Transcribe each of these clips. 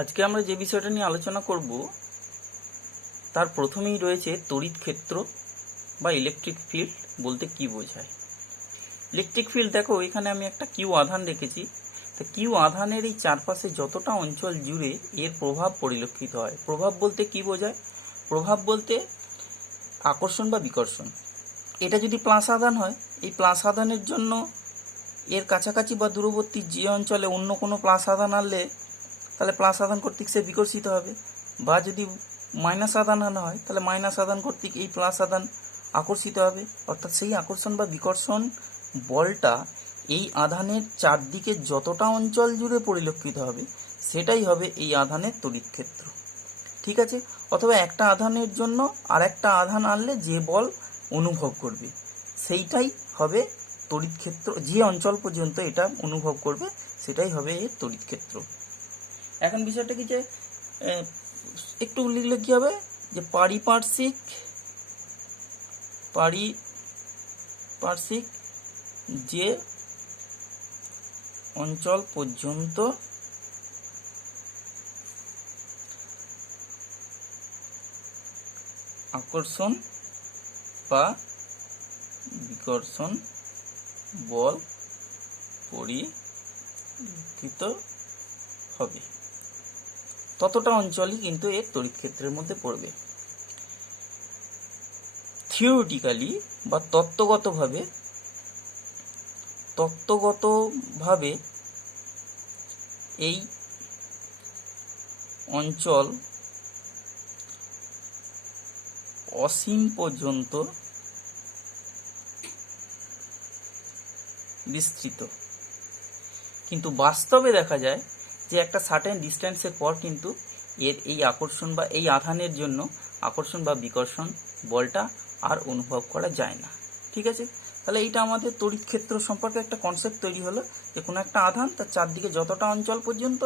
আজকে আমরা যে বিষয়টা নিয়ে আলোচনা করব তার প্রথমেই রয়েছে তড়িৎ ক্ষেত্র বা ইলেকট্রিক ফিল্ড বলতে কি বোঝায়। ইলেকট্রিক ফিল্ড দেখো, এখানে আমি একটা কিউ আধান রেখেছি। তো কিউ আধানের এই চারপাশে যতটা অঞ্চল জুড়ে এর প্রভাব পরিলক্ষিত হয়। প্রভাব বলতে কি বোঝায়? প্রভাব বলতে আকর্ষণ বা বিকর্ষণ। এটা যদি প্লাস আধান হয়, এই প্লাস আধানের জন্য এর কাছাকাছি বা দূরবর্তী যে অঞ্চলে অন্য কোনো প্লাস আধান আনলে তাহলে প্লাস আধান কর্তৃক সে বিকর্ষিত হবে, বা যদি মাইনাস আধান আনা হয় তাহলে মাইনাস আধান কর্তৃক এই প্লাস আধান আকর্ষিত হবে। অর্থাৎ সেই আকর্ষণ বা বিকর্ষণ বলটা এই আধানের চারদিকে যতটা অঞ্চল জুড়ে পরিলক্ষিত হবে সেটাই হবে এই আধানের তড়িৎ ক্ষেত্র। ঠিক আছে? অথবা একটা আধানের জন্য আর একটা আধান আনলে যে বল অনুভব করবে সেইটাই হবে তড়িৎ ক্ষেত্র। যে অঞ্চল পর্যন্ত এটা অনুভব করবে সেটাই হবে এর তড়িৎ ক্ষেত্র। এখন বিষয়টা কি যে একটু লিখলে কি হবে যে পারিপার্শ্বিক যে অঞ্চল পর্যন্ত আকর্ষণ বা বিকর্ষণ বল পরিলক্ষিত হবে ততটা অঞ্চলই কিন্তু এর তড়িৎ ক্ষেত্রের মধ্যে পড়বে। থিওরিটিক্যালি বা তত্ত্বগতভাবে এই অঞ্চল অসীম পর্যন্ত বিস্তৃত, কিন্তু বাস্তবে দেখা যায় যে একটা সার্টেন ডিস্টেন্সের পর কিন্তু এর এই আকর্ষণ বা এই আধানের জন্য আকর্ষণ বা বিকর্ষণ বলটা আর অনুভব করা যায় না। ঠিক আছে? তাহলে এইটা আমাদের তড়িৎ ক্ষেত্র সম্পর্কে একটা কনসেপ্ট তৈরি হলো যে কোনো একটা আধান তার চারদিকে যতটা অঞ্চল পর্যন্ত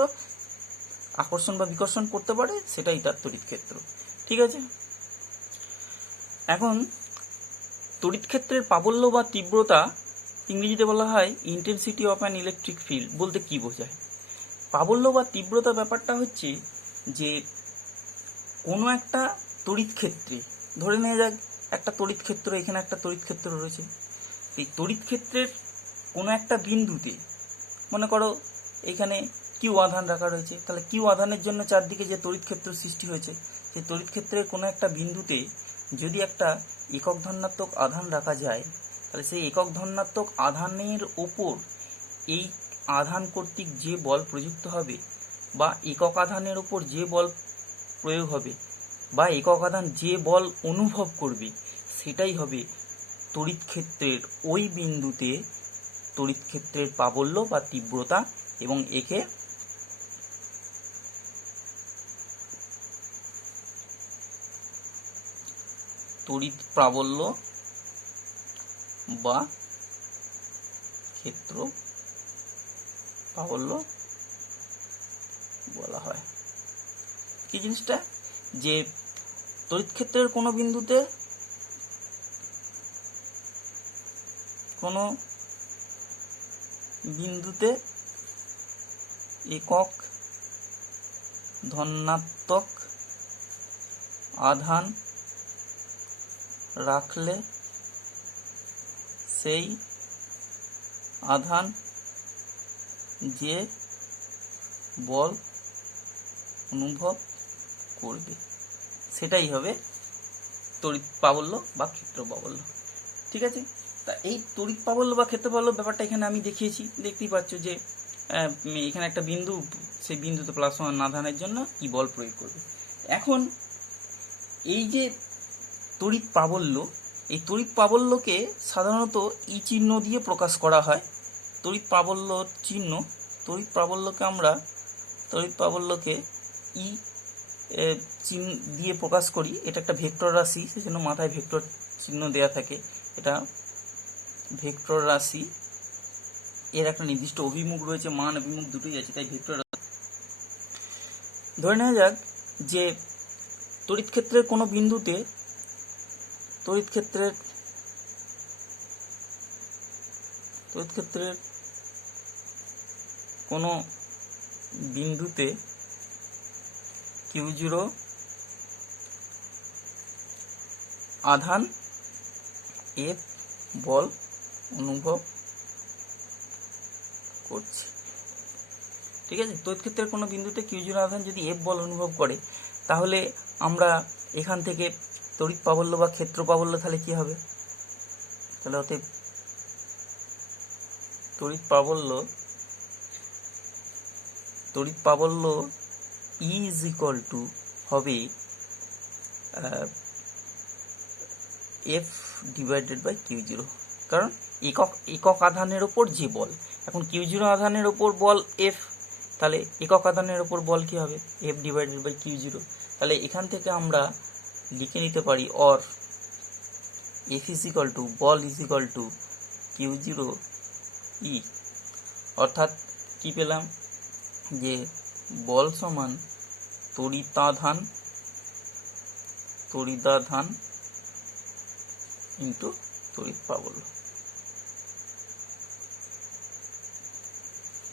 আকর্ষণ বা বিকর্ষণ করতে পারে সেটাই তার তড়িৎ ক্ষেত্র। ঠিক আছে? এখন তড়িৎ ক্ষেত্রের প্রাবল্য বা তীব্রতা ইংরেজিতে বলা হয় intensity of an electric field বলতে কি বোঝায়। প্রাবল্য বা তীব্রতা ব্যাপারটা হচ্ছে যে কোনো একটা তড়িৎ ক্ষেত্রে, ধরে নেওয়া যাক একটা তড়িৎ ক্ষেত্র, এখানে একটা তড়িৎ ক্ষেত্র রয়েছে। এই তড়িৎ ক্ষেত্রের কোনো একটা বিন্দুতে, মনে করো এখানে কিউ আধান রাখা রয়েছে, তাহলে কিউ আধানের জন্য চারদিকে যে তড়িৎ ক্ষেত্র সৃষ্টি হয়েছে সেই তড়িৎ ক্ষেত্রের কোনো একটা বিন্দুতে যদি একটা একক ধনাত্মক আধান রাখা যায় তাহলে সেই একক ধনাত্মক আধানের ওপর এই আধান কর্তৃক যে বল প্রযুক্ত হবে বা একক আধানের ওপর যে বল প্রয়োগ হবে বা একক আধান যে বল অনুভব করবে সেটাই হবে তড়িৎ ক্ষেত্রের ওই বিন্দুতে তড়িৎ ক্ষেত্রের প্রাবল্য বা তীব্রতা, এবং একে তড়িৎ প্রাবল্য বা ক্ষেত্র প্রাবল্য বলা হয়। কি জিনিসটা? যে তড়িৎ ক্ষেত্রের কোনো বিন্দুতে একক ধনাত্মক আধান রাখলে সেই আধান যে বল অনুভব করবে সেটাই হবে তড়িৎ প্রাবল্য বা ক্ষেত্র প্রাবল্য। ঠিক আছে? তা এই তড়িৎ প্রাবল্য বা ক্ষেত্র প্রাবল্য ব্যাপারটা এখানে আমি দেখিয়েছি, দেখতেই পাচ্ছ যে এখানে একটা বিন্দু, সেই বিন্দুতে প্লাস ওয়ান আধানের জন্য কি বল প্রয়োগ করবে। এখন এই যে তড়িৎ প্রাবল্য, এই তড়িৎ প্রাবল্যকে সাধারণত ই চিহ্ন দিয়ে প্রকাশ করা হয়। তড়িৎ প্রাবল্যর চিহ্ন, তড়িৎ প্রাবল্যকে ই চিহ্ন দিয়ে প্রকাশ করি। এটা একটা ভেক্টর রাশি, সেজন্য মাথায় ভেক্টর চিহ্ন দেয়া থাকে। এটা ভেক্টর রাশি, এর একটা নির্দিষ্ট অভিমুখ রয়েছে, মান অভিমুখ দুটোই আছে, তাই ভেক্টর রাশি। ধরে নেওয়া যাক যে তড়িৎ ক্ষেত্রের কোনো বিন্দুতে তড়িৎ ক্ষেত্রের কোনো বিন্দুতে Q0 আধান F বল অনুভব করছে। ঠিক আছে, তড়িৎ ক্ষেত্রের কোনো বিন্দুতে Q0 আধান যদি F বল অনুভব করে, তাহলে আমরা এখান থেকে তড়িৎ প্রাবল্য বা ক্ষেত্র প্রাবল্য তাহলে কি হবে? তাহলে অতএব তড়িৎ প্রাবল্য E ইজ ইকুয়াল টু হবে F ডিভাইডেড বাই Q0, কারণ একক আধানের ওপর যে বল, এখন Q0 আধানের ওপর বল F, তাহলে একক আধানের ওপর বল কি হবে? F divided by Q0। তাহলে এখান থেকে আমরা লিখে নিতে পারি or F is equal to বল is equal to Q0 E, অর্থাৎ কি পেলাম যে বল সমান তড়িতাধান ইন্টু তড়িৎ প্রাবল্য।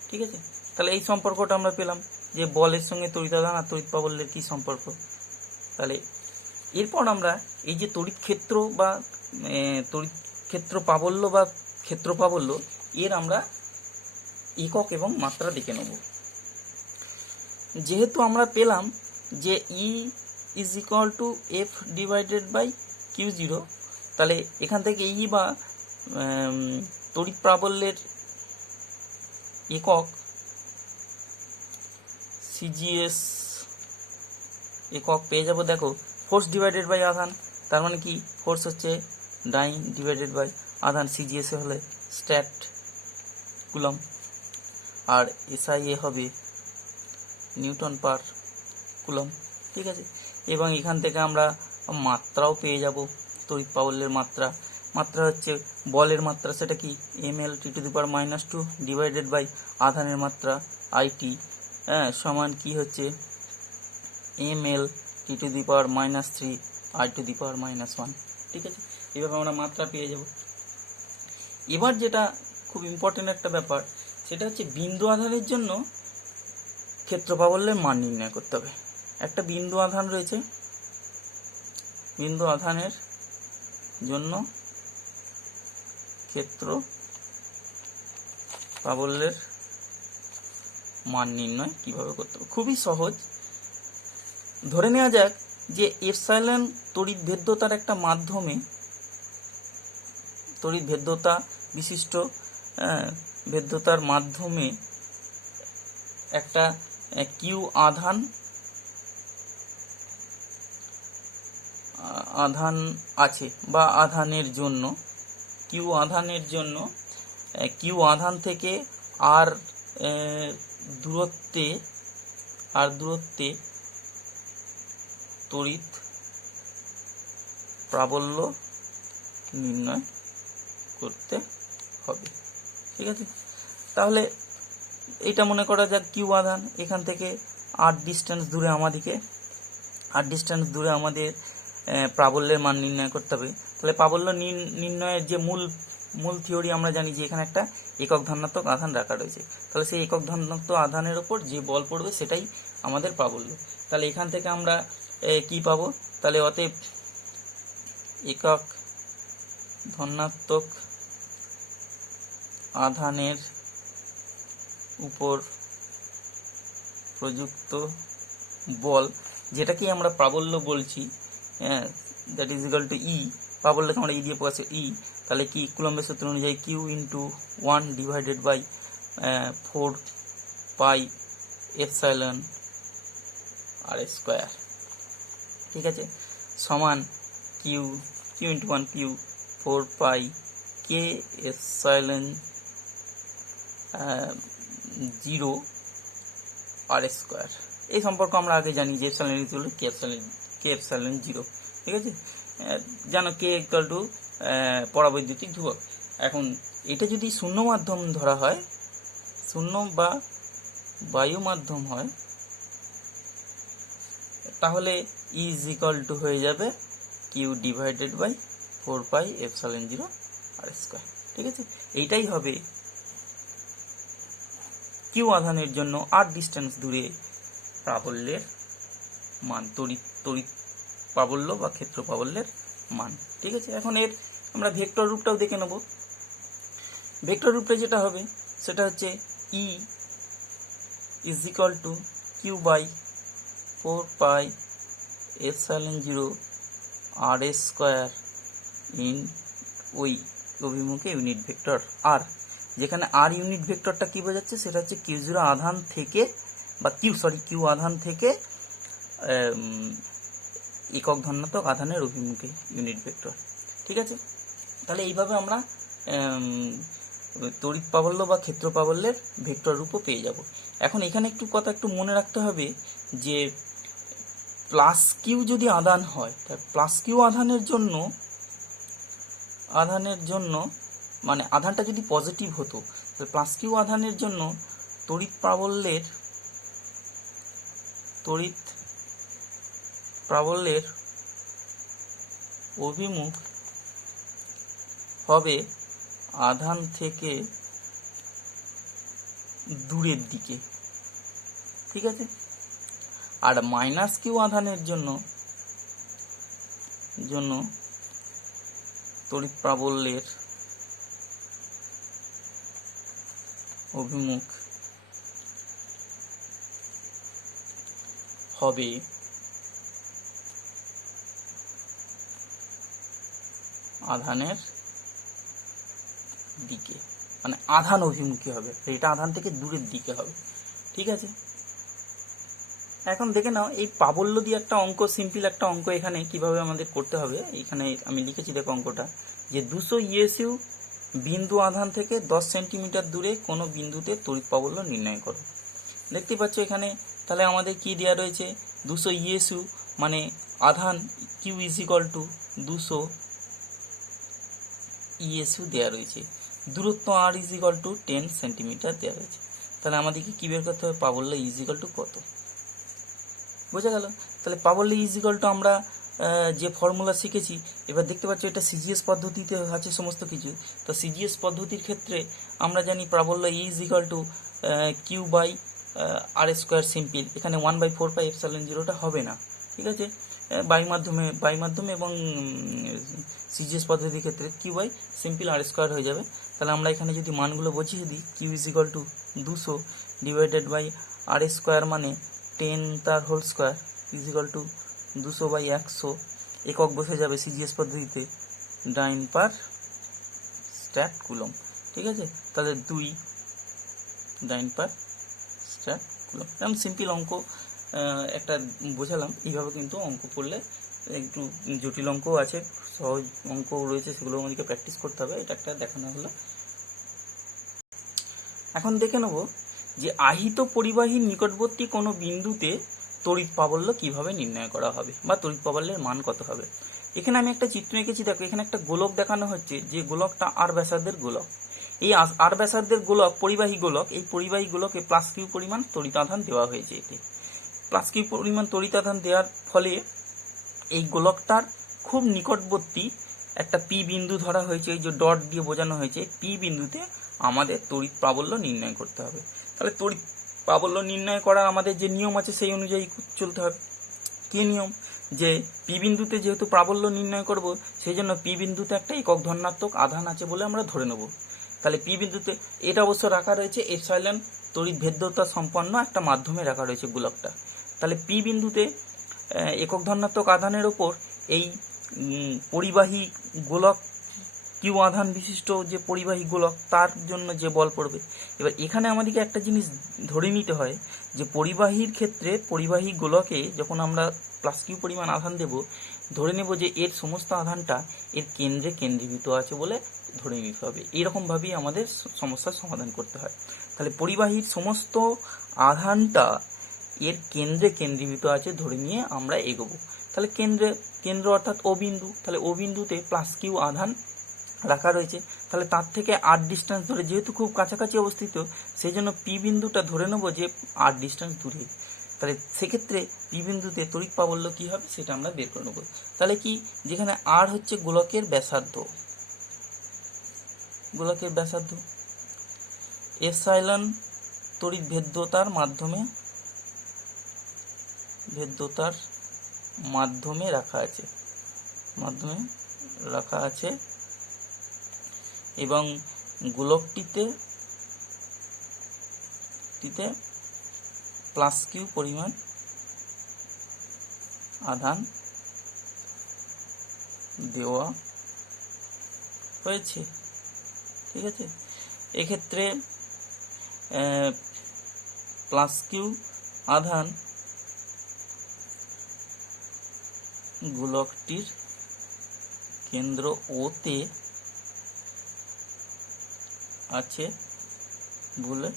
ঠিক আছে, তাহলে এই সম্পর্কটা আমরা পেলাম যে বলের সঙ্গে তড়িতাধান আর তড়িৎ প্রাবল্যের কি সম্পর্ক। তাহলে এরপর আমরা এই যে তড়িৎ ক্ষেত্র বা তড়িৎ ক্ষেত্র প্রাবল্য বা ক্ষেত্র প্রাবল্য, এর আমরা একক এবং মাত্রা দেখে নেব। যেহেতু আমরা পেলাম যে E is equal to F divided by Q0, তাহলে এখান থেকে E বা তড়িৎ প্রাবল্যের একক CGS একক পেয়ে যাব। দেখো, ফোর্স ডিভাইডেড বাই আধান, তার মানে কি ফোর্স হচ্ছে ডাইন ডিভাইডেড বাই আধান, CGS হলে স্ট্যাট কুলম, আর SI হবে নিউটন পার কুলম। ঠিক আছে, এবং এখান থেকে আমরা মাত্রাও পেয়ে যাব, তড়িৎ প্রাবল্যের মাত্রা হচ্ছে বলের মাত্রা, সেটা কি ml (T⁻²) ডিভাইডেড বাই আধানের মাত্রা IT, সমান কি হচ্ছে ml (T⁻³ I⁻⁻1). ঠিক আছে, এভাবে আমরা মাত্রা পেয়ে যাব। এবার যেটা খুব ইম্পর্টেন্ট একটা ব্যাপার, সেটা হচ্ছে বিন্দু আধানের জন্য ক্ষেত্র প্রাবল্যের মান নির্ণয় করতে হবে। একটা বিন্দু আধান রয়েছে, বিন্দু আধানের জন্য ক্ষেত্র প্রাবল্যের মান নির্ণয় কিভাবে করতে হবে? খুবই সহজ। ধরে নেওয়া যাক যে এপসাইলন তড়িৎ ভেদ্যতার একটা মাধ্যমে, তড়িৎ ভেদ্যতা বিশিষ্ট ভেদ্যতার মাধ্যমে একটা কিউ আধান আছে, বা আধানের জন্য কিউ আধান থেকে আর দূরত্বে তড়িৎ প্রাবল্য নির্ণয় করতে হবে। ঠিক আছে, তাহলে এটা মনে করা যাক কিউ আধান, এখান থেকে আর ডিস্টেন্স দূরে আমাদের প্রাবল্যের মান নির্ণয় করতে হবে। তাহলে প্রাবল্য নির্ণয়ের যে মূল থিওরি আমরা জানি যে এখানে একটা একক ধনাত্মক আধান রাখা রয়েছে, তাহলে সেই একক ধনাত্মক আধানের উপর যে বল পড়বে সেটাই আমাদের প্রাবল্য। তাহলে এখান থেকে আমরা কি পাবো? তাহলে অতএব একক ধনাত্মক আধানের উপর প্রযুক্ত বল, যেটাকে আমরা প্রাবল্য বলছি, that is equal two E, প্রাবল্যকে আমরা E দিয়ে প্রকাশ করি, E, তাহলে কি কুলম্বের সূত্র অনুযায়ী Q into 1 divided by 4 pi epsilon r²। ঠিক আছে, সমান Q into 1 Q 4 pi K epsilon 0 r²। এই সম্পর্ক আমরা আগে জানি যে epsilon equal to K epsilon 0। ঠিক আছে, জানো K ইকুয়াল টু পরাবৈদ্যুতিক ধ্রুবক। এখন এটা যদি শূন্য মাধ্যম ধরা হয়, শূন্য বা বায়ু মাধ্যম হয়, তাহলে E ইজ ইকুয়াল টু হয়ে যাবে Q divided by 4 pi epsilon 0 r²। ঠিক আছে, এইটাই হবে কিউ আধানের জন্য আর ডিস্টেন্স দূরে প্রাবল্যের মান, তড়িৎ প্রাবল্য বা ক্ষেত্র প্রাবল্যের মান। ঠিক আছে, এখন এর আমরা ভেক্টর রূপটাও দেখে নেব। ভেক্টর রূপে যেটা হবে সেটা হচ্ছে E is equal to Q by 4πε0 r s square in ওই অভিমুখে ইউনিট ভেক্টর আর, যেখানে আর ইউনিট ভেক্টরটা কি বোঝাচ্ছে সেটা হচ্ছে কিউ0 আধান থেকে বা কিউ আধান থেকে একক ধনাত্মক আধানের অভিমুখে ইউনিট ভেক্টর। ঠিক আছে, তাহলে এইভাবে আমরা তড়িৎ প্রাবল্য বা ক্ষেত্র প্রাবল্যের ভেক্টর রূপও পেয়ে যাব। এখন এখানে একটু কথা একটু মনে রাখতে হবে যে প্লাস কিউ যদি আধান হয়, তাহলে প্লাস কিউ আধানের জন্য মানে আধানটা যদি পজিটিভ হতো, তাহলে প্লাস কিউ আধানের জন্য তড়িৎ প্রাবল্যের অভিমুখ হবে আধান থেকে দূরের দিকে। ঠিক আছে, আর মাইনাস কিউ আধানের জন্য তড়িৎ প্রাবল্যের অভিমুখ হবে আধানের দিকে, মানে আধান অভিমুখী হবে, এটা আধান থেকে দূরের দিকে হবে। ঠিক আছে, এখন দেখে নাও এই প্রাবল্য দিয়ে একটা অঙ্ক, সিম্পল একটা অঙ্ক এখানে কিভাবে আমাদের করতে হবে। এখানে আমি লিখেছি, দেখো অঙ্কটা, যে 200 ইএসইউ বিন্দু আধান থেকে 10 সেন্টিমিটার দূরে কোনো বিন্দুতে তড়িৎ প্রাবল্য নির্ণয় করো। দেখতে পাচ্ছ এখানে তাহলে আমাদের কি দেওয়া রয়েছে, 200 ইএসইউ মানে আধান Q is equal to 200 ESU দেওয়া রয়েছে, দূরত্ব R is equal to 10 centimetre দেওয়া রয়েছে। তাহলে আমাদেরকে কি বের করতে হবে, প্রাবল্য ইজ ইকুয়াল টু কত, বোঝা গেল। তাহলে প্রাবল্য ইজ ইকুয়াল টু আমরা যে ফর্মুলা শিখেছি, এবার দেখতে পাচ্ছ এটা সিজিএস পদ্ধতিতে আছে সমস্ত কিছু। তো সিজিএস পদ্ধতির ক্ষেত্রে আমরা জানি প্রাবল্য is equal to Q by R square simple, এখানে 1/4πε0টা হবে না। ঠিক আছে, বাই মাধ্যমে এবং সিজিএস পদ্ধতির ক্ষেত্রে Q by simple R square হয়ে যাবে। তাহলে আমরা এখানে যদি মানগুলো বসিয়ে দিই, Q is equal to 200 divided by R square মানে 10 তার whole square is equal to 200/100, একক বসে যাবে সিজিএস পদ্ধতিতে ডাইন পার স্ট্যাট কুলম। ঠিক আছে, তাহলে 2 ডাইন পার স্ট্যাট কুলম। এরকম সিম্পল অঙ্ক একটা বোঝালাম। এইভাবে কিন্তু অঙ্ক করলে, একটু জটিল অঙ্কও আছে, সহজ অঙ্ক রয়েছে, সেগুলো আমাদেরকে প্র্যাকটিস করতে হবে। এটা একটা দেখানো হলো। এখন দেখে নেব যে আহিত পরিবাহীর নিকটবর্তী কোনো বিন্দুতে তড়িৎ প্রাবল্য কিভাবে নির্ণয় করা হবে বা তড়িৎ প্রাবল্যের মান কত হবে। এখানে আমি একটা চিত্র এঁকেছি, দেখো এখানে একটা গোলক দেখানো হচ্ছে, যে গোলকটা আর ব্যাসার্ধের গোলক। এই আর ব্যাসার্ধের গোলক পরিবাহী গোলক, এই পরিবাহী গোলকে প্লাস কিউ পরিমাণ তড়িতাধান দেওয়া হয়েছে। এতে প্লাস কিউ পরিমাণ তড়িতাধান দেওয়ার ফলে এই গোলকটার খুব নিকটবর্তী একটা পি বিন্দু ধরা হয়েছে, এই যে ডট দিয়ে বোঝানো হয়েছে, পি বিন্দুতে আমাদের তড়িৎ প্রাবল্য নির্ণয় করতে হবে। তাহলে তড়িৎ প্রাবল্য নির্ণয় করার আমাদের যে নিয়ম আছে সেই অনুযায়ী চলতে হবে। কি নিয়ম, যে পি বিন্দুতে যেহেতু প্রাবল্য নির্ণয় করব, সেই জন্য পি বিন্দুতে একটা একক ধনাত্মক আধান আছে বলে আমরা ধরে নেব। তাহলে পি বিন্দুতে এটা অবশ্য রাখা রয়েছে এপসাইলন তড়িৎ ভেদ্যতা সম্পন্ন একটা মাধ্যমে রাখা রয়েছে গোলকটা। তাহলে পি বিন্দুতে একক ধনাত্মক আধানের ওপর এই পরিবাহী গোলক কিউ আধান বিশিষ্ট যে পরিবাহী গোলক, তার জন্য যে বল পড়বে। এবার এখানে আমাদেরকে একটা জিনিস ধরে নিতে হয়, যে পরিবাহীর ক্ষেত্রে পরিবাহী গোলকে যখন আমরা প্লাস কিউ পরিমাণ আধান দেব, ধরে নেব যে এর সমস্ত আধানটা এর কেন্দ্রে কেন্দ্রীভূত আছে বলে ধরে নিতে হবে। এইরকমভাবেই আমাদের সমস্যার সমাধান করতে হয়। তাহলে পরিবাহীর সমস্ত আধানটা এর কেন্দ্রে কেন্দ্রীভূত আছে ধরে নিয়ে আমরা এগোবো। তাহলে কেন্দ্র অর্থাৎ ও বিন্দু, তাহলে ও বিন্দুতে প্লাস কিউ আধান রাখা রয়েছে। তাহলে তার থেকে আর ডিস্টেন্স ধরে, যেহেতু খুব কাছাকাছি অবস্থিত, সেই জন্য পি বিন্দুটা ধরে নেব যে আর ডিস্টেন্স দূরে। তাহলে সেক্ষেত্রে পি বিন্দুতে তড়িৎ প্রাবল্য কী হবে সেটা আমরা বের করে নেব। তাহলে কি, যেখানে আর হচ্ছে গোলকের ব্যাসার্ধ, এপসাইলন তড়িৎ ভেদ্যতার মাধ্যমে ভেদ্যতার মাধ্যমে রাখা আছে এবং গোলকটিতে প্লাস কিউ পরিমাণ আধান দেওয়া হয়েছে। ঠিক আছে, এক্ষেত্রে প্লাস কিউ আধান গোলকটির কেন্দ্র ওতে আছে বলে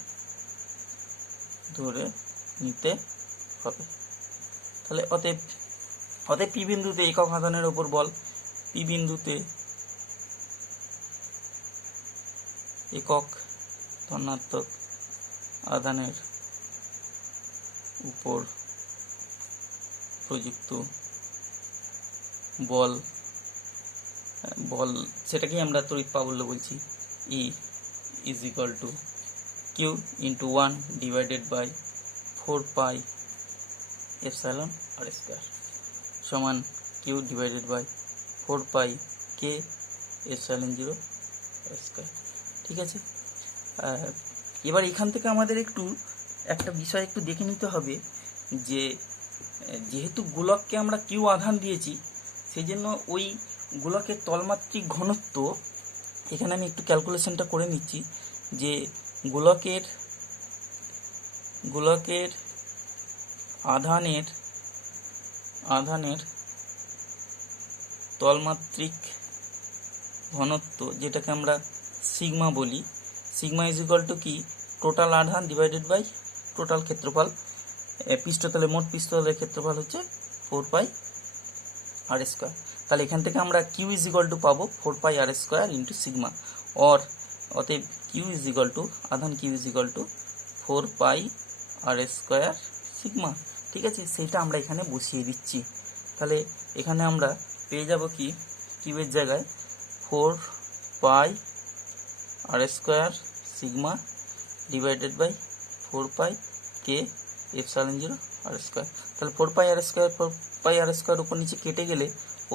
ধরে নিতে হবে। তাহলে অতএব পি বিন্দুতে একক আধানের ওপর বল, পি বিন্দুতে একক ধনাত্মক আধানের উপর প্রযুক্ত বল সেটাকেই আমরা তড়িৎ প্রাবল্য বলছি। E is equal to Q into 1 divided by 4 pi epsilon r square সমান Q divided by 4 pi K epsilon 0 r square। ঠিক আছে, এবার এখান থেকে আমাদের একটা বিষয় একটু দেখে নিতে হবে যে যেহেতু গোলককে আমরা কিউ আধান দিয়েছি, সেই জন্য ওই গোলকের তলমাত্রিক ঘনত্ব, এখানে আমি একটু ক্যালকুলেশনটা করে নিচ্ছি যে গোলকের আধানের তলমাত্রিক ঘনত্ব, যেটাকে আমরা সিগমা বলি, সিগমা ইজ ইকুয়াল টু কি, টোটাল আধান ডিভাইডেড বাই টোটাল ক্ষেত্রফল। পৃষ্ঠতলে মোট পৃষ্ঠতলের ক্ষেত্রফল হচ্ছে 4 পাই আর স্কোয়ার। তাহলে এখান থেকে আমরা কিউ ইজ ইকুয়াল টু পাবো 4 পাই আর স্কোয়ার ইন্টু সিগমা, অতএব কিউ ইজ ইকুয়াল টু আধান Q is equal to 4 pi R square sigma. ঠিক আছে, সেইটা আমরা এখানে বসিয়ে দিচ্ছি। তাহলে এখানে আমরা পেয়ে যাব কি, কিউয়ের জায়গায় 4 pi R square sigma divided by 4 pi K epsilon 0 r square. তাহলে 4 পাই আর স্কোয়ার উপর নিচে কেটে গেলে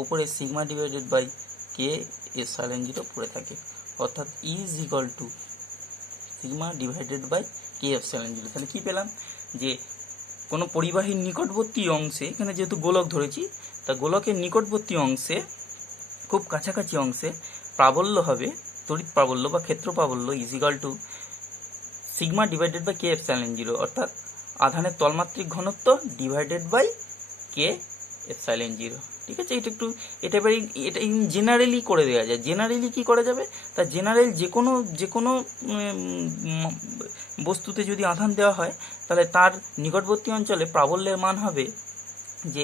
ওপরে sigma divided by K epsilon 0 পড়ে থাকে, অর্থাৎ E is equal to sigma divided by K epsilon 0। তাহলে কি পেলাম, যে কোনো পরিবাহীর নিকটবর্তী অংশে, এখানে যেহেতু গোলক ধরেছি, তা গোলকের নিকটবর্তী অংশে, খুব কাছাকাছি অংশে প্রাবল্য হবে, তড়িৎ প্রাবল্য বা ক্ষেত্র প্রাবল্য is equal to sigma divided by K epsilon 0, অর্থাৎ আধানের তলমাত্রিক ঘনত্ব ডিভাইডেড বাই কে এপসাইলন 0। ঠিক আছে, এটা জেনারেলি করে দেওয়া যায়। জেনারেলি কি করা যাবে, তা জেনারেল যে কোনো বস্তুতে যদি আধান দেওয়া হয়, তাহলে তার নিকটবর্তী অঞ্চলে প্রাবল্যের মান হবে, যে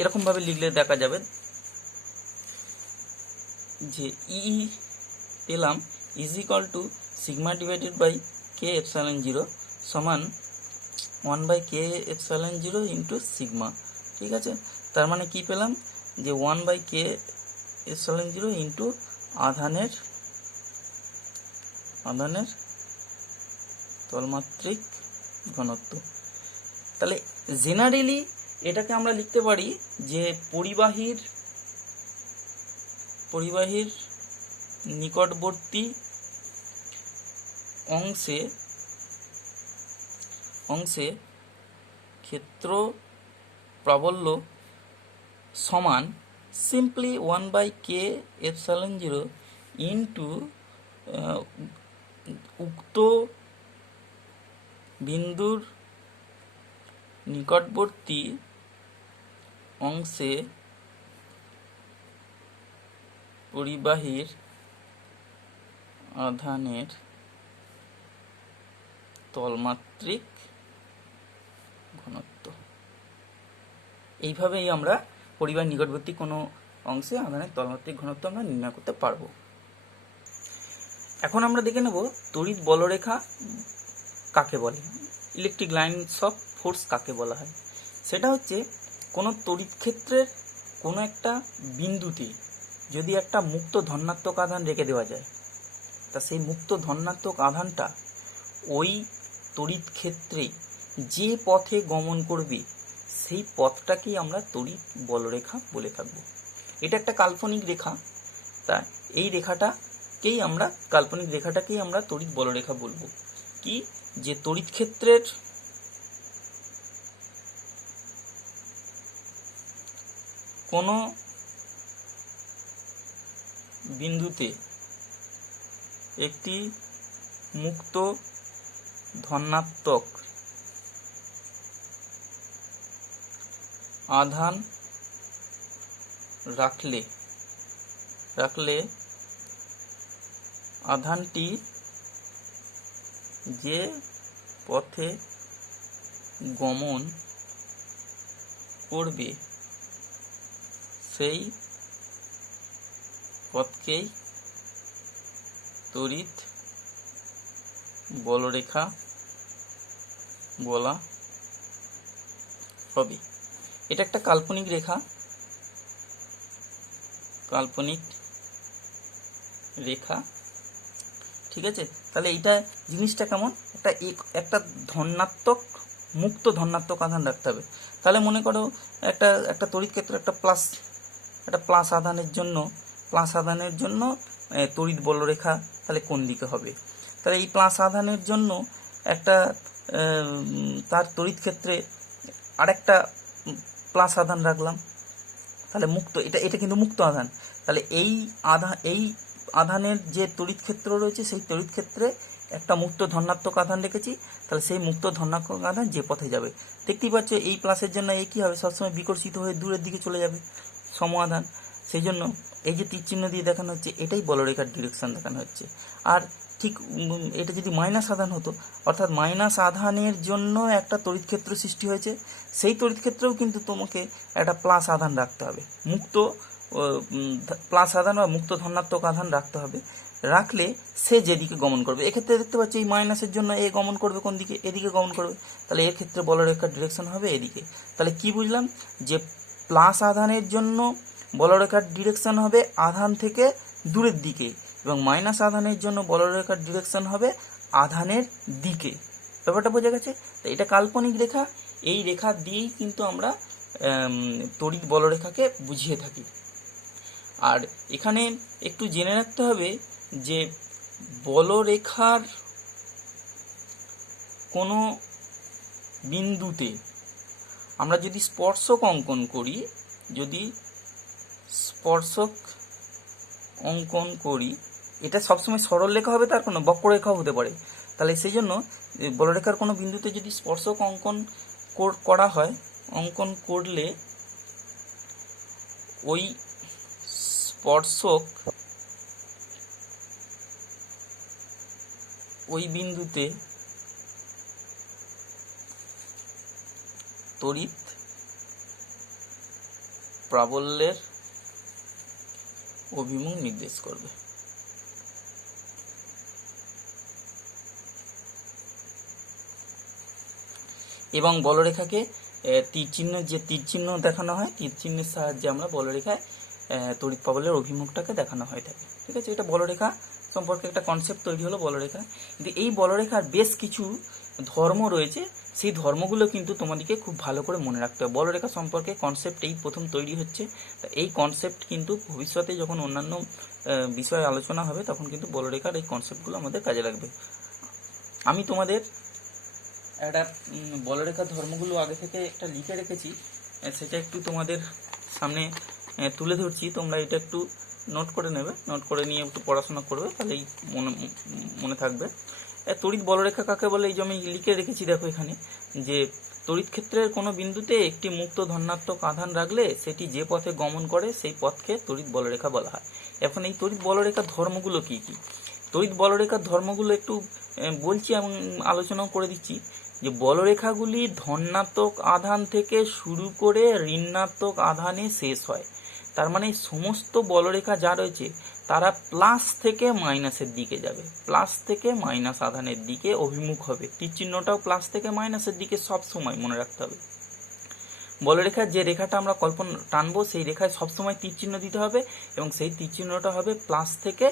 এরকমভাবে লিখলে দেখা যাবে যে ই পেলাম is equal to sigma divided by K epsilon 0 সমান 1 by K epsilon 0 into sigma. ঠিক আছে, তার মানে কি পেলাম, যে 1 বাই কে এপসাইলন 0 ইন্টু আধানের তলমাত্রিক ঘনত্ব। তাহলে জেনারেলি এটাকে আমরা লিখতে পারি যে পরিবাহীর নিকটবর্তী অংশে ক্ষেত্র প্রাবল্য সমান simply 1 by K epsilon 0 into উক্ত বিন্দুর নিকটবর্তী অংশে পরিবাহীর আধানের তলমাত্রিক ঘনত্ব। এইভাবেই আমরা পরিবাহীর নিকটবর্তী কোনো অংশে আধানের তলমাত্রিক ঘনত্ব আমরা নির্ণয় করতে পারবো। এখন আমরা দেখে নেব তড়িৎ বলরেখা কাকে বলে, ইলেকট্রিক লাইনস অফ ফোর্স কাকে বলা হয়। সেটা হচ্ছে কোনো তড়িৎ ক্ষেত্রের কোনো একটা বিন্দুতে যদি একটা মুক্ত ধনাত্মক আধান রেখে দেওয়া যায়, তা সেই মুক্ত ধনাত্মক আধানটা ওই তড়িৎ ক্ষেত্রে যে পথে গমন করবে সেই পথটাকেই আমরা তড়িৎ বলরেখা বলে থাকবো। এটা একটা কাল্পনিক রেখা, তা এই রেখাটাকেই আমরা তড়িৎ বলরেখা বলবো। কি, যে তড়িৎ ক্ষেত্রের কোনো বিন্দুতে একটি মুক্ত ধনাত্মক আধান রাখলে আধানটি যে পথে গমন করবে সেই পথকেই তড়িৎ বলরেখা বলা হবে। এটা একটা কাল্পনিক রেখা, ঠিক আছে। তাহলে এইটা জিনিসটা কেমন, একটা ধনাত্মক মুক্ত ধনাত্মক আধান রাখতে হবে। তাহলে মনে করো একটা তড়িৎ ক্ষেত্র একটা প্লাস আধানের জন্য তড়িৎ বলরেখা তাহলে কোন দিকে হবে? তাহলে এই প্লাস আধানের জন্য একটা তার তড়িৎ ক্ষেত্রে আরেকটা প্লাস আধান রাখলাম, তাহলে মুক্ত, এটা কিন্তু মুক্ত আধান। তাহলে এই আধানের যে তড়িৎ ক্ষেত্র রয়েছে সেই তড়িৎ ক্ষেত্রে একটা মুক্ত ধনাত্মক আধান রেখেছি। তাহলে সেই মুক্ত ধনাত্মক আধান যে পথে যাবে, দেখতেই পাচ্ছ এই প্লাসের জন্য এই কী হবে, সবসময় বিকর্ষিত হয়ে দূরের দিকে চলে যাবে সম আধান। সেই জন্য এই যে তীর চিহ্ন দিয়ে দেখানো হচ্ছে এটাই বলরেখার ডিরেকশন দেখানো হচ্ছে। আর ঠিক এটা যদি মাইনাস আধান হতো, অর্থাৎ মাইনাস আধানের জন্য একটা তড়িৎ ক্ষেত্র সৃষ্টি হয়েছে, সেই তড়িৎ ক্ষেত্রেও কিন্তু তোমাকে একটা প্লাস আধান রাখতে হবে, মুক্ত প্লাস আধান বা মুক্ত ধনাত্মক আধান রাখতে হবে। রাখলে সে যেদিকে গমন করবে, এক্ষেত্রে দেখতে পাচ্ছি এই মাইনাসের জন্য এ গমন করবে কোন দিকে, এদিকে গমন করবে। তাহলে এর ক্ষেত্রে বলরেখার ডিরেকশন হবে এদিকে। তাহলে কি বুঝলাম, যে প্লাস আধানের জন্য বলরেখার ডিরেকশন হবে আধান থেকে দূরের দিকে, এবং মাইনাস আধানের জন্য বলরেখার ডিরেকশন হবে আধানের দিকে। ব্যাপারটা বোঝা গেছে? তো এটা কাল্পনিক রেখা, এই রেখা দিয়েই কিন্তু আমরা তড়িৎ বলরেখাকে বুঝিয়ে থাকি। আর এখানে একটু জেনে রাখতে হবে যে বলরেখার কোনো বিন্দুতে আমরা যদি স্পর্শক অঙ্কন করি, এটা সবসময় সরল রেখা হবে, তার কোনো বক্ররেখাও হতে পারে। তাহলে সেই জন্য বলরেখার কোনো বিন্দুতে যদি স্পর্শক করা হয়, অঙ্কন করলে ওই স্পর্শক ওই বিন্দুতে তড়িৎ প্রাবল্যের অভিমুখ নির্দেশ করবে। এবং বলরেখাকে তীর চিহ্ন দেখানো হয়, তীর চিহ্নের সাহায্যে আমরা বলরেখায় তড়িৎ প্রাবল্যের অভিমুখটাকে দেখানো হয়ে থাকে। ঠিক আছে, এটা বলরেখা সম্পর্কে একটা কনসেপ্ট তৈরি হলো বলরেখা। কিন্তু এই বলরেখার বেশ কিছু ধর্ম রয়েছে, সেই ধর্মগুলো কিন্তু তোমাদেরকে খুব ভালো করে মনে রাখতে হবে। বলরেখা সম্পর্কে কনসেপ্ট এই প্রথম তৈরি হচ্ছে, তা এই কনসেপ্ট কিন্তু ভবিষ্যতে যখন অন্যান্য বিষয়ে আলোচনা হবে তখন কিন্তু বলরেখার এই কনসেপ্টগুলো আমাদের কাজে লাগবে। আমি তোমাদের একটা বলরেখার ধর্মগুলো আগে থেকে একটা লিখে রেখেছি, সেটা একটু তোমাদের সামনে তুলে ধরছি, তোমরা এটা একটু নোট করে নেবে, নোট করে নিয়ে একটু পড়াশোনা করবে, তাহলেই মনে থাকবে। তড়িৎ বলরেখা কাকে বলে, এই যে আমি লিখে রেখেছি দেখো এখানে, যে তড়িৎ ক্ষেত্রের কোনো বিন্দুতে একটি মুক্ত ধনাত্মক আধান রাখলে সেটি যে পথে গমন করে সেই পথকে তড়িৎ বলরেখা বলা হয়। এখন এই তড়িৎ বলরেখার ধর্মগুলো কি কি, তড়িৎ বলরেখার ধর্মগুলো একটু বলছি এবং আলোচনাও করে দিচ্ছি। যে বলরেখাগুলি ধনাত্মক আধান থেকে শুরু করে ঋণাত্মক আধানে শেষ হয়। তার মানে সমস্ত বলরেখা যা রয়েছে তারা প্লাস থেকে মাইনাসের দিকে যাবে, প্লাস থেকে মাইনাস আধানের দিকে অভিমুখ হবে। তীর চিহ্নটাও প্লাস থেকে মাইনাসের দিকে সব সময় মনে রাখতে হবে। বলরেখার যে রেখাটা আমরা কল্পনা টানবো সেই রেখায় সবসময় তীর চিহ্ন দিতে হবে, এবং সেই তীর চিহ্নটা হবে প্লাস থেকে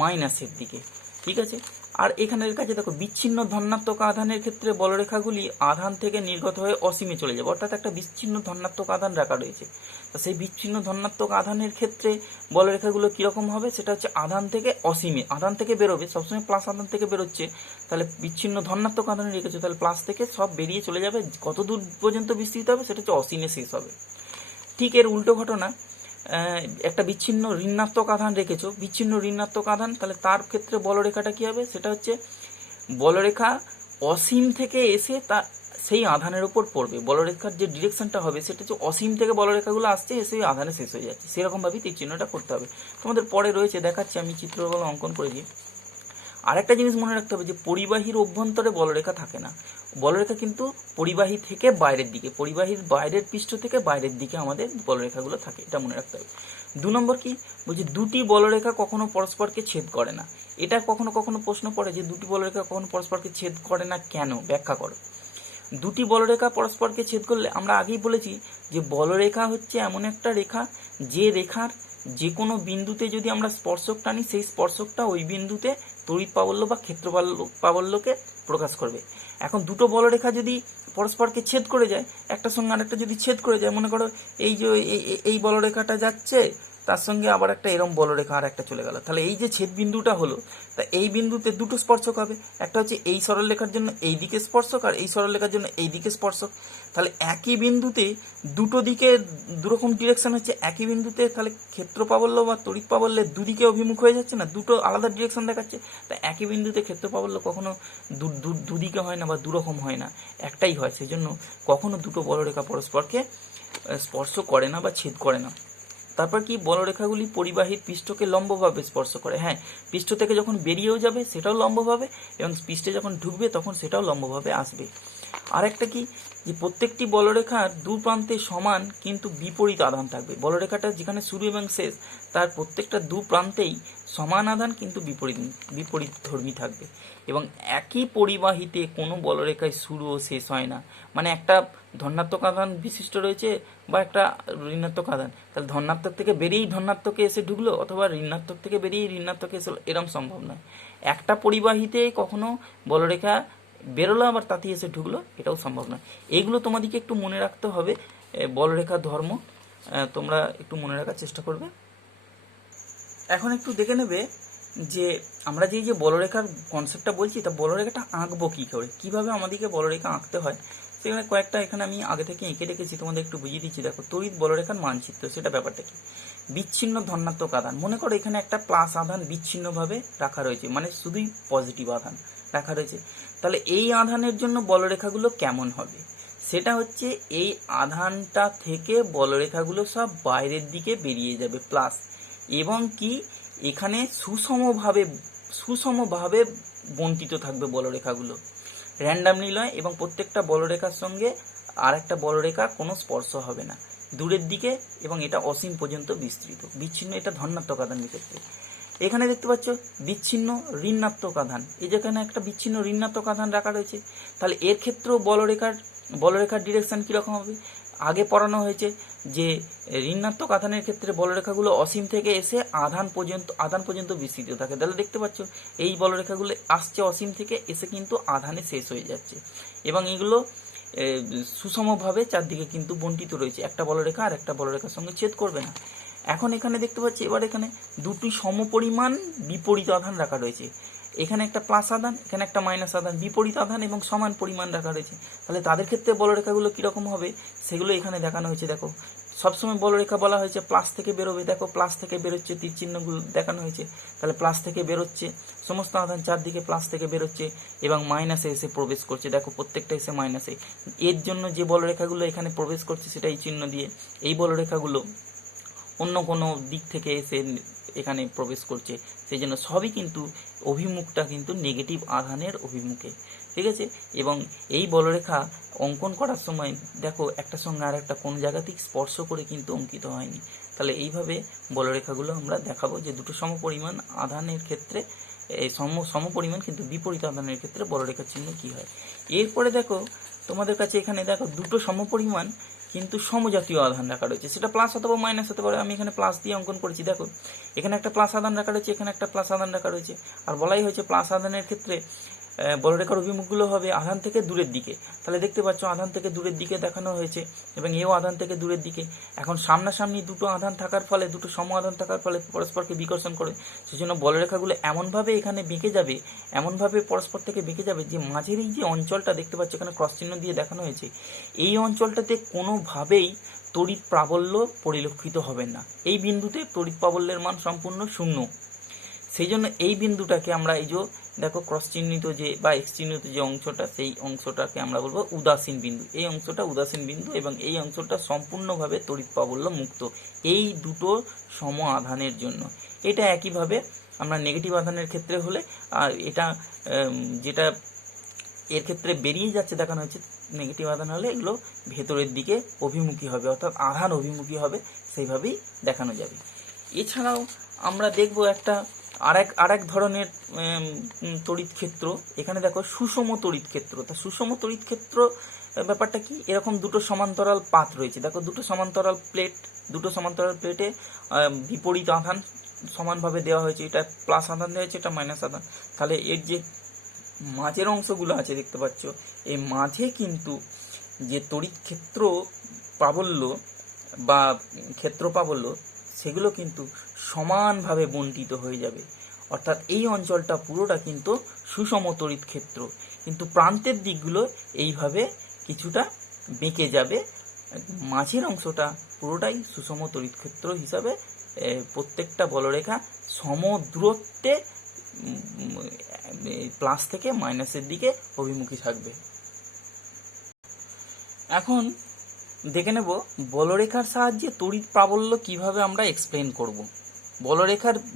মাইনাসের দিকে। ঠিক আছে, আর এখানের কাছে দেখো বিচ্ছিন্ন ধনাত্মক আধানের ক্ষেত্রে বলরেখাগুলি আধান থেকে নির্গত হয়ে অসীমে চলে যাবে, অর্থাৎ একটা বিচ্ছিন্ন ধনাত্মক আধান রাখা রয়েছে। তো সেই বিচ্ছিন্ন ধনাত্মক আধানের ক্ষেত্রে বলরেখাগুলো কিরকম হবে, সেটা হচ্ছে আধান থেকে অসীমে, আধান থেকে বেরোবে, সবসময় প্লাস আধান থেকে বেরোচ্ছে, তাহলে বিচ্ছিন্ন ধনাত্মক আধানে রেখেছে, তাহলে প্লাস থেকে সব বেরিয়ে চলে যাবে, কত দূর পর্যন্ত বিস্তৃত হবে সেটা হচ্ছে অসীমে শেষ হবে। ঠিক এর উল্টো ঘটনা, একটা বিচ্ছিন্ন ঋণাত্মক আধান রেখেছো, বিচ্ছিন্ন ঋণাত্মক আধান, তাহলে তার ক্ষেত্রে বলরেখাটা কি হবে, সেটা হচ্ছে বলরেখা অসীম থেকে এসে তা সেই আধানের উপর পড়বে, বলরেখার যে ডিরেকশনটা হবে সেটা হচ্ছে অসীম থেকে বলরেখাগুলো আসছে এসে আধানে শেষ হয়ে যাচ্ছে, সেরকমভাবেই তীর চিহ্নটা করতে হবে। তোমাদের পরে রয়েছে, দেখাচ্ছি আমি চিত্রগুলো অঙ্কন করেছি। আরেকটা জিনিস মনে রাখতে হবে যে পরিবাহীর অভ্যন্তরে বলরেখা থাকে না, বলরেখা কিন্তু পরিবাহী থেকে বাইরের দিকে, পরিবাহীর বাইরের পৃষ্ঠ থেকে বাইরের দিকে আমাদের বলরেখাগুলো থাকে, এটা মনে রাখতে হবে। 2 নম্বর কি বলছি, দুটি বলরেখা কখনো পরস্পরকে ছেদ করে না। এটা কখনো কখনো প্রশ্ন পড়ে যে দুটি বলরেখা কখনো পরস্পরকে ছেদ করে না কেন, ব্যাখ্যা করো। দুটি বলরেখা পরস্পরকে ছেদ করলে, আমরা আগেই বলেছি যে বলরেখা হচ্ছে এমন একটা রেখা যে রেখার যে কোনো বিন্দুতে যদি আমরা স্পর্শক টানি, সেই স্পর্শকটা ওই বিন্দুতে তড়িৎ প্রাবল্য বা ক্ষেত্র প্রাবল্যকে প্রকাশ করবে। এখন দুটো বলরেখা যদি পরস্পরকে ছেদ করে যায়, একটা সঙ্গে আরেকটা যদি ছেদ করে যায়, মনে করো এই যে এই বলরেখাটা যাচ্ছে, তার সঙ্গে আবার একটা এরম বলরেখা আর একটা চলে গেল, তাহলে এই যে ছেদ বিন্দুটা হলো, তা এই বিন্দুতে দুটো স্পর্শক হবে, একটা হচ্ছে এই সরলরেখার জন্য এই দিকে স্পর্শক আর এই সরলরেখার জন্য এই দিকে স্পর্শক। তাহলে একই বিন্দুতে দুটো দিকে দুরকম ডিরেকশন হচ্ছে, একই বিন্দুতে তাহলে ক্ষেত্র প্রাবল্য বা তড়িৎ প্রাবল্যের দুদিকে অভিমুখ হয়ে যাচ্ছে না, দুটো আলাদা ডিরেকশন দেখাচ্ছে। তা একই বিন্দুতে ক্ষেত্র প্রাবল্য কখনো দুদিকে হয় না বা দুরকম হয় না, একটাই হয়, সেই জন্য কখনো দুটো বলরেখা পরস্পরকে স্পর্শ করে না বা ছেদ করে না। তারপর কি, বলরেখাগুলি পরিবাহীর পৃষ্ঠকে লম্বভাবে স্পর্শ করে। হ্যাঁ, পৃষ্ঠ থেকে যখন বেরিয়েও যাবে সেটাও লম্বভাবে, এবং পৃষ্ঠে যখন ঢুকবে তখন সেটাও লম্বভাবে আসবে। আর একটা কি, যে প্রত্যেকটি বলরেখার দু প্রান্তে সমান কিন্তু বিপরীত আধান থাকবে। বলরেখাটা যেখানে শুরু এবং শেষ, তার প্রত্যেকটা দু প্রান্তেই সমান আধান কিন্তু বিপরীত ধর্মী থাকবে। এবং একই পরিবাহীতে কোনো বলরেখায় শুরু ও শেষ হয় না, মানে একটা ধনাত্মক আধান বিশিষ্ট রয়েছে বা একটা ঋণাত্মক আধান, তাহলে ধনাত্মক থেকে বেরিয়েই ধনাত্মকে এসে ঢুকলো, অথবা ঋণাত্মক থেকে বেরিয়েই ঋণাত্মকে এসে, এরম সম্ভব নয়। একটা পরিবাহীতে কখনো বলরেখা বেরোলো আবার তাতে এসে ঢুকলো, এটাও সম্ভব নয়। এইগুলো তোমাদেরকে একটু মনে রাখতে হবে, বলরেখার ধর্ম তোমরা একটু মনে রাখার চেষ্টা করবে। এখন একটু দেখে নেবে যে আমরা যে বলরেখার কনসেপ্টটা বলছি, তা বলরেখাটা আঁকবো কী করে, কীভাবে আমাদেরকে বলরেখা আঁকতে হয়, সেখানে কয়েকটা এখানে আমি আগে থেকে এঁকে রেখেছি, তোমাদের একটু বুঝিয়ে দিচ্ছি। দেখো, তড়িৎ বলরেখার মানচিত্র, সেটা ব্যাপারটা কি, বিচ্ছিন্ন ধনাত্মক আধান, মনে করো এখানে একটা প্লাস আধান বিচ্ছিন্নভাবে রাখা রয়েছে, মানে শুধুই পজিটিভ আধান রাখা রয়েছে, তাহলে এই আধানের জন্য বলরেখাগুলো কেমন হবে, সেটা হচ্ছে এই আধানটা থেকে বলরেখাগুলো সব বাইরের দিকে বেরিয়ে যাবে প্লাস, এবং কি এখানে সুষমভাবে বন্টিত থাকবে বলরেখাগুলো, র্যান্ডামলি নয়, এবং প্রত্যেকটা বলরেখার সঙ্গে আর একটা বলরেখা কোনো স্পর্শ হবে না দূরের দিকে, এবং এটা অসীম পর্যন্ত বিস্তৃত। বিচ্ছিন্ন, এটা ধনাত্মক আধানের ক্ষেত্রে। এখানে দেখতে পাচ্ছ বিচ্ছিন্ন ঋণাত্মক আধান, এই যেখানে একটা বিচ্ছিন্ন ঋণাত্মক আধান রাখা রয়েছে, তাহলে এর ক্ষেত্রেও বলরেখার ডিরেকশন কীরকম হবে, আগে পড়ানো হয়েছে যে ঋণাত্মক আধানের ক্ষেত্রে বলরেখাগুলো অসীম থেকে এসে আধান পর্যন্ত বিস্তৃত থাকে। তাহলে দেখতে পাচ্ছ এই বলরেখাগুলো আসছে অসীম থেকে এসে কিন্তু আধানে শেষ হয়ে যাচ্ছে, এবং এগুলো সুষমভাবে চারদিকে কিন্তু বন্টিত রয়েছে, একটা বলরেখা আর একটা বলরেখার সঙ্গে ছেদ করবে না। এখন এখানে দেখতে পাচ্ছি, এবার এখানে দুটি সমপরিমাণ বিপরীত আধান রাখা রয়েছে, এখানে একটা প্লাস আধান, এখানে একটা মাইনাস আধান, বিপরীত আধান এবং সমান পরিমাণ রাখা রয়েছে। তাহলে তাদের ক্ষেত্রে বলরেখাগুলো কীরকম হবে সেগুলো এখানে দেখানো হয়েছে। দেখো, সবসময় বলরেখা বলা হয়েছে প্লাস থেকে বেরোবে, দেখো প্লাস থেকে বেরোচ্ছে, তীর চিহ্নগুলো দেখানো হয়েছে, তাহলে প্লাস থেকে বেরোচ্ছে, সমস্ত আধান চারদিকে প্লাস থেকে বেরোচ্ছে এবং মাইনাসে এসে প্রবেশ করছে, দেখো প্রত্যেকটা এসে মাইনাসে। এর জন্য যে বলরেখাগুলো এখানে প্রবেশ করছে সেটা এই চিহ্ন দিয়ে, এই বলরেখাগুলো অন্য কোনো দিক থেকে এসে এখানে প্রবেশ করছে, সেই জন্য সবই কিন্তু অভিমুখটা কিন্তু নেগেটিভ আধানের অভিমুখে, ঠিক আছে। এবং এই বলরেখা অঙ্কন করার সময় দেখো একটা সঙ্গে আর একটা কোন জায়গাতেই স্পর্শ করে কিন্তু অঙ্কিত হয়নি। তাহলে এইভাবে বলরেখাগুলো আমরা দেখাবো যে দুটো সমপরিমাণ আধানের ক্ষেত্রে সমপরিমাণ কিন্তু বিপরীত আধানের ক্ষেত্রে বলরেখার চিহ্ন কি হয়। এরপরে দেখো তোমাদের কাছে এখানে দেখো দুটো সমপরিমাণ কিন্তু সমজাতীয় আধান রাখা রয়েছে, সেটা প্লাস অথবা মাইনাস হতে পারে। আমি এখানে প্লাস দিয়ে অঙ্কন করেছি, দেখো এখানে একটা প্লাস আধান রাখা রয়েছে, এখানে একটা প্লাস আধান রাখা রয়েছে। আর বলাই হয়েছে প্লাস আধানের ক্ষেত্রে বলরেখার অভিমুখগুলো হবে আধান থেকে দূরের দিকে। তাহলে দেখতে পাচ্ছ আধান থেকে দূরের দিকে দেখানো হয়েছে এবং এও আধান থেকে দূরের দিকে। এখন সামনাসামনি দুটো আধান থাকার ফলে, দুটো সম আধান থাকার ফলে পরস্পরকে বিকর্ষণ করে, সেজন্য বলরেখাগুলো এমনভাবে এখানে বেঁকে যাবে, এমনভাবে পরস্পর থেকে বেঁকে যাবে যে মাঝের এই যে অঞ্চলটা দেখতে পাচ্ছ এখানে ক্রস চিহ্ন দিয়ে দেখানো হয়েছে, এই অঞ্চলটাতে কোনোভাবেই তড়িৎ প্রাবল্য পরিলক্ষিত হবে না। এই বিন্দুতে তড়িৎ প্রাবল্যের মান সম্পূর্ণ শূন্য। সেই জন্য এই বিন্দুটাকে আমরা এই যে দেখো ক্রস চিহ্নিত যে বা এক্স চিহ্নিত যে অংশটা, সেই অংশটাকে আমরা বলবো উদাসীন বিন্দু। এই অংশটা উদাসীন বিন্দু এবং এই অংশটা সম্পূর্ণভাবে তড়িৎ প্রাবল্য মুক্ত এই দুটো সম আধানের জন্য। এটা একইভাবে আমরা নেগেটিভ আধানের ক্ষেত্রে হলে, আর এটা যেটা এর ক্ষেত্রে বেরিয়ে যাচ্ছে দেখানো হয়েছে, নেগেটিভ আধান হলে এগুলো ভেতরের দিকে অভিমুখী হবে, অর্থাৎ আধান অভিমুখী হবে, সেইভাবেই দেখানো যাবে। এছাড়াও আমরা দেখব একটা আরেক ধরনের তড়িৎ ক্ষেত্র। এখানে দেখো সুষম তড়িৎ ক্ষেত্র। তা সুষম তড়িৎ ক্ষেত্র ব্যাপারটা কি, এরকম দুটো সমান্তরাল পাত রয়েছে, দেখো দুটো সমান্তরাল প্লেট, দুটো সমান্তরাল প্লেটে বিপরীত আধান সমানভাবে দেওয়া হয়েছে, এটা প্লাস আধান দেওয়া হয়েছে, এটা মাইনাস আধান। তাহলে এর যে মাঝের অংশগুলো আছে দেখতে পাচ্ছ, এই মাঝে কিন্তু যে তড়িৎ ক্ষেত্র প্রাবল্য বা ক্ষেত্র প্রাবল্য সেগুলো কিন্তু সমানভাবে বণ্টিত হয়ে যাবে, অর্থাৎ এই অঞ্চলটা পুরোটা কিন্তু সুষম তড়িৎ ক্ষেত্র, কিন্তু প্রান্তের দিকগুলো এইভাবে কিছুটা বেঁকে যাবে। মাঝের অংশটা পুরোটাই সুষম তড়িৎ ক্ষেত্র হিসাবে প্রত্যেকটা বলরেখা সম দূরত্বে প্লাস থেকে মাইনাসের দিকে অভিমুখী থাকবে। এখন দেখে নেব বলরেখার সাহায্যে তড়িৎ প্রাবল্য কিভাবে আমরা এক্সপ্লেন করব,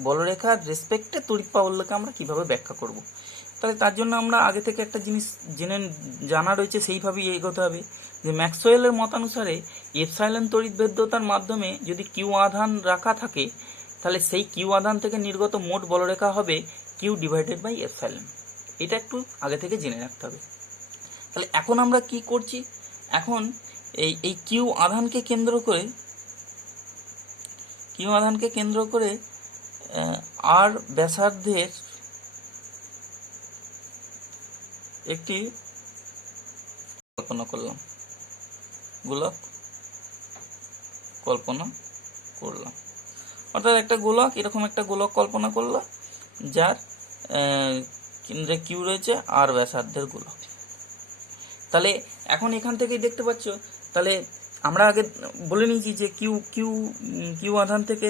বলরেখার রেসপেক্টে তড়িৎ প্রাবল্যকে আমরা কিভাবে ব্যাখ্যা করব। তাহলে তার জন্য আমরা আগে থেকে একটা জিনিস জানা রয়েছে, সেইভাবেই এগোতে হবে। যে ম্যাক্সওয়েলের মতানুসারে এপসাইলন তড়িৎ ভেদ্যতার মাধ্যমে যদি কিউ আধান রাখা থাকে, তাহলে সেই কিউ আধান থেকে নির্গত মোট বলরেখা হবে কিউ ডিভাইডেড বাই এপসাইলন। এটা একটু আগে থেকে জেনে রাখতে হবে। তাহলে এখন আমরা কি করছি, এখন এই কিউ আধানকে কেন্দ্র করে আর ব্যাসার্ধের একটি গোলক কল্পনা করলাম, অর্থাৎ একটা গোলক, এরকম একটা গোলক কল্পনা করলাম যার কেন্দ্রে কিউ রয়েছে আর ব্যাসার্ধের গোলক। তাহলে এখন এখান থেকেই দেখতে পাচ্ছ, তাহলে আমরা আগে বলে নিয়েছি যে কিউ আধান থেকে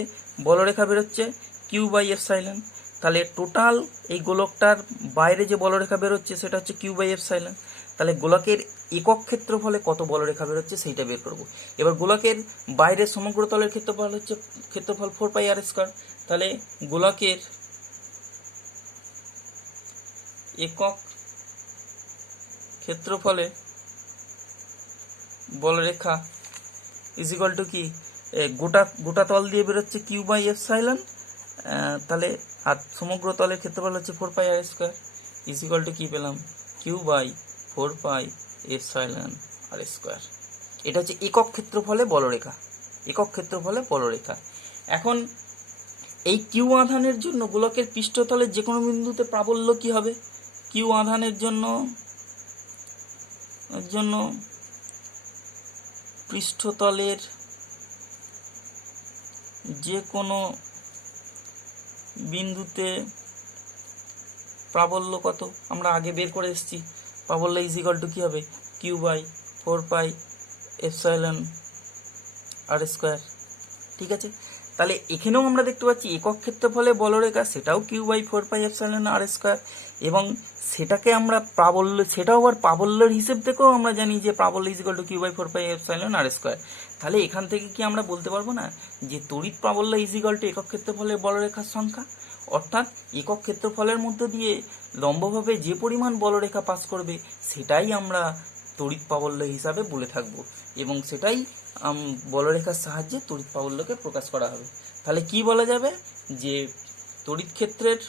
বলরেখা বেরোচ্ছে কিউ বাই এপসাইলন। তাহলে টোটাল এই গোলকটার বাইরে যে বলরেখা বেরোচ্ছে সেটা হচ্ছে কিউ বাই এপসাইলন। তাহলে গোলকের একক ক্ষেত্রফলে কত বলরেখা বেরোচ্ছে সেইটা বের করব। এবার গোলকের বাইরের সমগ্র তলের ক্ষেত্রফল হচ্ছে 4 পাই আর স্কয়ার। তাহলে গোলকের একক ক্ষেত্রফলে বলরেখা ইজ ইকুয়াল টু কি, গোটা তল দিয়ে বেরোচ্ছে কিউ বাই এপসাইলন, তাহলে আর সমগ্র তলের ক্ষেত্রফল হচ্ছে 4 pi R square, is equal to কি পেলাম, Q by 4 pi epsilon R square. এটা হচ্ছে একক ক্ষেত্রফলে বলরেখা। এখন এই কিউ আধানের জন্য গোলকের পৃষ্ঠতলের যে কোনো বিন্দুতে প্রাবল্য কি হবে, কিউ আধানের জন্য পৃষ্ঠতলের যে কোনো বিন্দুতে প্রাবল্য কত আমরা আগে বের করে এসেছি, প্রাবল্য ইজ ইকুয়াল টু কি হবে, Q by 4 pi epsilon R square. ঠিক আছে, তাহলে এখানেও আমরা দেখতে পাচ্ছি একক ক্ষেত্রফলে বলরেখা, সেটাও Q by 4 pi epsilon R square, এবং সেটাকে আমরা প্রাবল্য, সেটাও আবার প্রাবল্যের হিসেব থেকেও আমরা জানি যে প্রাবল্য is equal to Q by 4 pi epsilon R square. তাহলে এখান থেকে কি আমরা বলতে পারবো না যে তড়িৎ প্রাবল্য ইজ ইকুয়াল টু একক ক্ষেত্রফলের বলরেখার সংখ্যা, অর্থাৎ একক ক্ষেত্রফলের মধ্য দিয়ে লম্বভাবে যে পরিমাণ বলরেখা পাস করবে সেটাই আমরা তড়িৎ প্রাবল্য হিসাবে বলে থাকবো, এবং সেটাই বলরেখার সাহায্যে তড়িৎ প্রাবল্যকে প্রকাশ করা হবে। তাহলে কি বলা যাবে যে তড়িৎ ক্ষেত্রের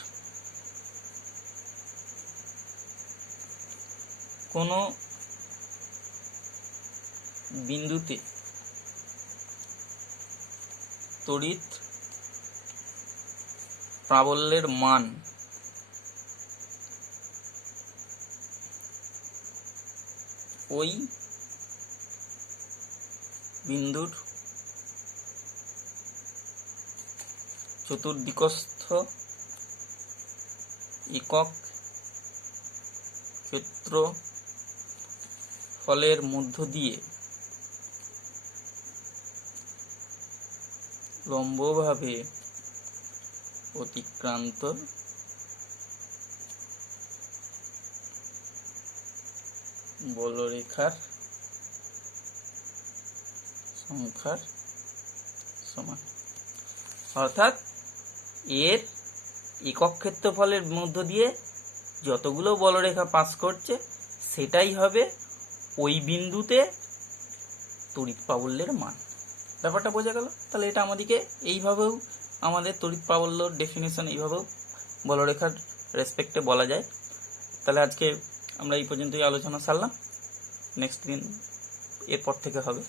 কোনো বিন্দুতে তড়িৎ প্রাবল্যের মান ওই বিন্দুর চতুর্দিকস্থ একক ক্ষেত্রফলের মধ্য দিয়ে লম্বভাবে অতিক্রান্ত বলরেখার সংখ্যার সমান। অর্থাৎ এর একক ক্ষেত্রফলের মধ্য দিয়ে যতগুলো বলরেখা পাস করছে সেটাই হবে ওই বিন্দুতে তড়িৎ প্রাবল্যের মান। ব্যাপারটা বোঝা গেল? তাহলে এটা আমাদেরকে এইভাবেও আমাদের তড়িৎ প্রাবল্য ডেফিনেশন এইভাবেও বলরেখার রেসপেক্টে বলা যায়। তাহলে আজকে আমরা এই পর্যন্তই আলোচনা সারলাম। নেক্সট দিন এরপর থেকে হবে।